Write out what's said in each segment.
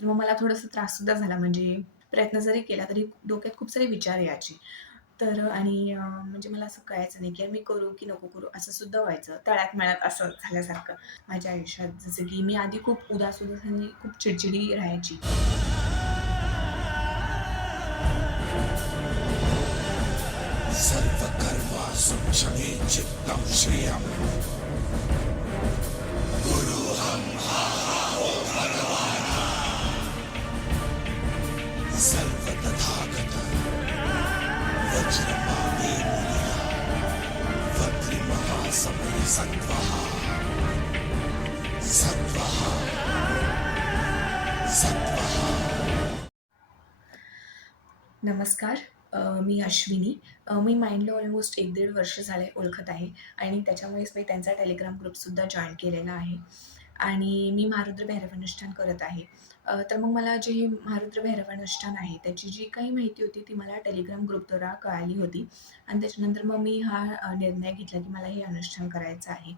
तर मग मला थोडंसं त्राससुद्धा झाला म्हणजे प्रयत्न जरी केला तरी डोक्यात खूप सारे विचार यायचे. तर आणि म्हणजे मला असं कळायचं नाही की मी करू की नको करू असं सुद्धा व्हायचं. तळ्यात-मळ्यात असं झाल्यासारखं माझ्या आयुष्यात. जसं की मी आधी खूप उदास-उदास आणि खूप चिडचिडी राहायची. सर्वकर्मासु क्षमे चित्तं नमस्कार. मी अश्विनी. मी माइंडला ऑलमोस्ट एक दीड वर्ष झाले ओळखत आहे आणि त्याच्यामुळेच मी त्यांचा टेलिग्राम ग्रुपसुद्धा जॉईन केलेला आहे आणि मी महारुद्र भैरव अनुष्ठान करत आहे. तर मग मला जे हे महारुद्र भैरव अनुष्ठान आहे, त्याची जी काही माहिती होती ती मला टेलिग्राम ग्रुपद्वारा कळाली होती आणि त्याच्यानंतर मग मी हा निर्णय घेतला की मला हे अनुष्ठान करायचं आहे.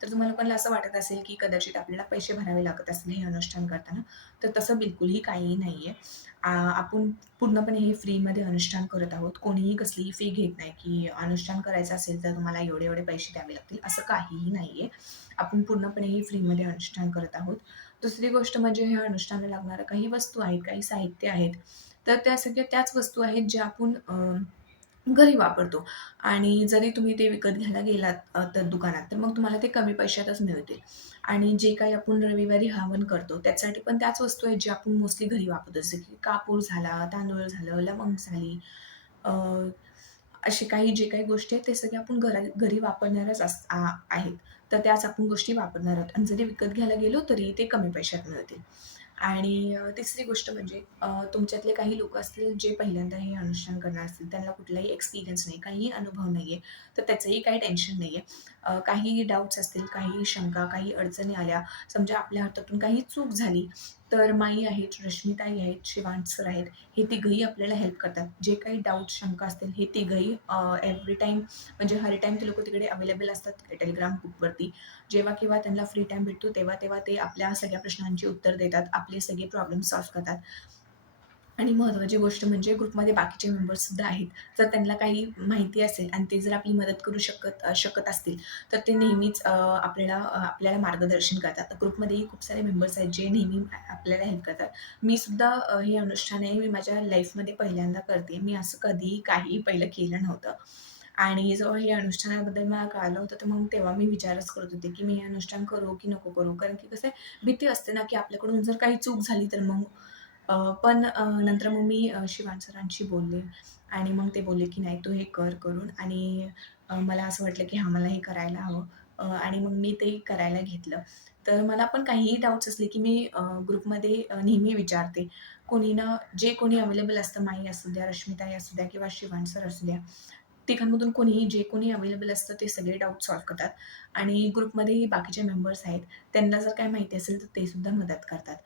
तर तुम्हाला पण असं वाटत असेल की कदाचित आपल्याला पैसे भरावे लागत असतील हे अनुष्ठान करताना, तर तसं बिलकुलही काहीही नाही आहे आपण पूर्णपणे हे फ्रीमध्ये अनुष्ठान करत आहोत. कोणीही कसलीही फी घेत नाही, की अनुष्ठान करायचं असेल तर तुम्हाला एवढे-एवढे पैसे द्यावे लागतील, असं काहीही नाही आहे आपण पूर्णपणे हे फ्रीमध्ये अनुष्ठान करत आहोत. दुसरी गोष्ट म्हणजे ह्या अनुष्ठानाला लागणाऱ्या काही वस्तू आहेत, काही साहित्य आहेत, तर त्या सगळ्या त्याच वस्तू आहेत ज्या आपण घरी वापरतो आणि जरी तुम्ही ते विकत घ्यायला गेलात तर दुकानात, तर मग तुम्हाला ते कमी पैशातच मिळतील आणि जे काही आपण रविवारी हवन करतो, त्यासाठी पण त्याच वस्तू आहेत, जे आपण मोस्टली घरी वापरतो. जसं की कापूर झाला, तांदूळ झालं, लवंग झाली, असे काही जे काही गोष्टी आहेत, ते सगळे आपण घरा घरी वापरणारच अस आहेत. तर त्याच आपण गोष्टी वापरणार आहोत आणि जरी विकत घ्यायला गेलो, तरी ते कमी पैशात मिळतील. आणि तिसरी गोष्ट म्हणजे तुमच्यातले काही लोक असतील, जे पहिल्यांदा हे अनुष्ठान करणार असतील, त्यांना कुठलाही एक्सपिरियन्स नाही, काहीही अनुभव नाही आहे तर त्याचंही काही टेन्शन नाही आहे काहीही डाउट्स असतील, काही शंका, काही अडचणी आल्या, समजा आपल्या हातातून काही चूक झाली, तर माई आहेत, रश्मिताई आहेत, शिवांश सर आहेत, हे तिघंही आपल्याला हेल्प करतात. जे काही डाऊट शंका असतील, हे तिघंही एव्हरी टाईम म्हणजे हर टाईम ते लोक तिकडे अवेलेबल असतात टेलिग्राम ग्रुपवरती. जेव्हा केव्हा त्यांना फ्री टाईम भेटतो, तेव्हा-तेव्हा ते आपल्या सगळ्या प्रश्नांची उत्तर देतात. आपले सगळे प्रॉब्लेम सॉल्व्ह करतात. आणि महत्त्वाची गोष्ट म्हणजे ग्रुपमध्ये बाकीचे मेंबर्ससुद्धा आहेत. जर त्यांना काही माहिती असेल आणि ते जर आपली मदत करू शकत शकत असतील, तर ते नेहमीच आपल्याला आपल्याला मार्गदर्शन करतात. ग्रुपमध्येही खूप सारे मेंबर्स आहेत, जे नेहमी आपल्याला हेल्प करतात. मी सुद्धा हे अनुष्ठान आहे, मी माझ्या लाईफमध्ये पहिल्यांदा करते. मी असं कधीही काहीही पहिलं केलं नव्हतं आणि जेव्हा हे अनुष्ठानाबद्दल मला कळलं होतं, तर मग तेव्हा मी विचारच करत होते, की मी हे अनुष्ठान करू की नको करू? कारण की कसं आहे, भीती असते ना, की आपल्याकडून जर काही चूक झाली तर मग अ, पण अ, नंतर मग मी अ, शिवान सरांशी बोलले आणि मग ते बोलले, की "नाही, तू हे कर" करून आणि अ, मला असं वाटलं, की हां, मला हे करायला हवं अ, आणि मग मी ते करायला घेतलं. तर मला पण काहीही डाउट्स असले, की मी अ, ग्रुपमध्ये अ, नेहमी विचारते. कोणी ना जे कोणी अवेलेबल असतं, माई असू द्या, रश्मिताई असू द्या किंवा शिवान सर असू द्या, तिघांमधून कोणीही जे कोणी अवेलेबल असतं, ते सगळे डाउट सॉल्व्ह करतात आणि ग्रुपमध्येही बाकीचे मेंबर्स आहेत, त्यांना जर काही माहिती असेल, तर ते सुद्धा मदत करतात.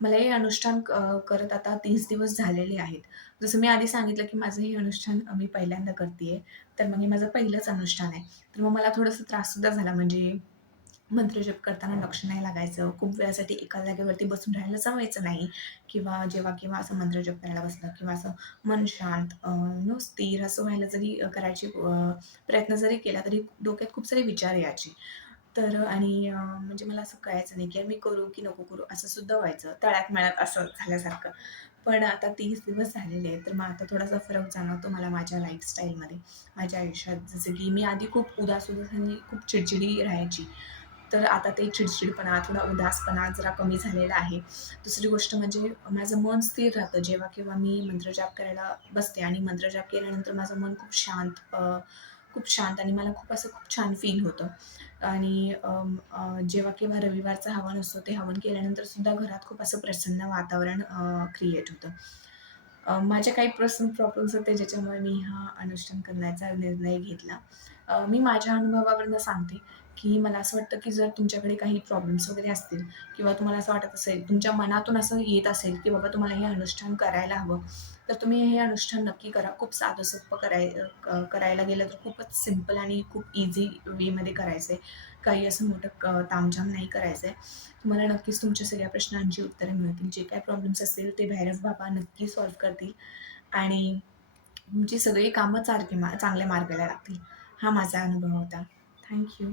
मला हे अनुष्ठान करत आता तीस दिवस झालेले आहेत. जसं मी आधी सांगितलं, की माझं हे अनुष्ठान मी पहिल्यांदा करते तर मग हे माझं पहिलंच अनुष्ठान आहे. तर मग मला थोडासा त्राससुद्धा झाला म्हणजे मंत्रजप करताना लक्ष नाही लागायचं. खूप वेळासाठी एका जागेवरती बसून राहायला जमायचं नाही किंवा जेव्हा केव्हा असं मंत्रजप करायला बसलं किंवा असं मन शांत अ, नो स्थिर असं व्हायला जरी करायची प्रयत्न जरी केला, तरी डोक्यात खूप सारे विचार यायचे. तर आणि म्हणजे मला असं कळायचं नाही, की मी करू की नको करू असं सुद्धा व्हायचं. तळ्यात-मळ्यात असं झाल्यासारखं. पण आता तीस दिवस झालेले आहेत, तर मग आता थोडासा फरक जाणवतो मला माझ्या लाईफस्टाईलमध्ये, माझ्या आयुष्यात. जसं की मी आधी खूप उदास-उदास आणि खूप चिडचिडी राहायची. तर आता ते चिडचिडपणा, थोडा उदासपणा जरा कमी झालेला आहे. दुसरी गोष्ट म्हणजे माझं मन स्थिर राहतं जेव्हा केव्हा मी मंत्रजाप करायला बसते आणि मंत्रजाप केल्यानंतर माझं मन खूप शांत खूप शांत आणि मला खूप असं खूप छान फील होतं. आणि जेव्हा केव्हा रविवारचं हवन असतो, ते हवन केल्यानंतर सुद्धा घरात खूप असं प्रसन्न वातावरण क्रिएट होतं. माझ्या काही पर्सनल प्रॉब्लेम्स होते, ज्याच्यामुळे मी हा अनुष्ठान करण्याचा निर्णय घेतला. मी माझ्या अनुभवावरून सांगते, की मला असं वाटतं की जर तुमच्याकडे काही प्रॉब्लेम्स वगैरे असतील किंवा तुम्हाला असं वाटत असेल तुमच्या मनातून असं येत असेल की बाबा तुम्हाला हे अनुष्ठान करायला हवं तर तुम्ही हे अनुष्ठान नक्की करा. खूप साधं सोपं कराय क- करायला गेलं तर खूपच सिंपल आणि खूप इझी वेमध्ये करायचं आहे काही असं मोठं तामझाम नाही करायचं आहे तुम्हाला नक्कीच तुमच्या सगळ्या प्रश्नांची उत्तरं मिळतील. जे काय प्रॉब्लेम्स असतील ते भैरव बाबा नक्की सॉल्व्ह करतील आणि तुमची सगळी कामं चारकी मा चांगल्या मार्गाला लागतील. हा माझा अनुभव होता. थँक्यू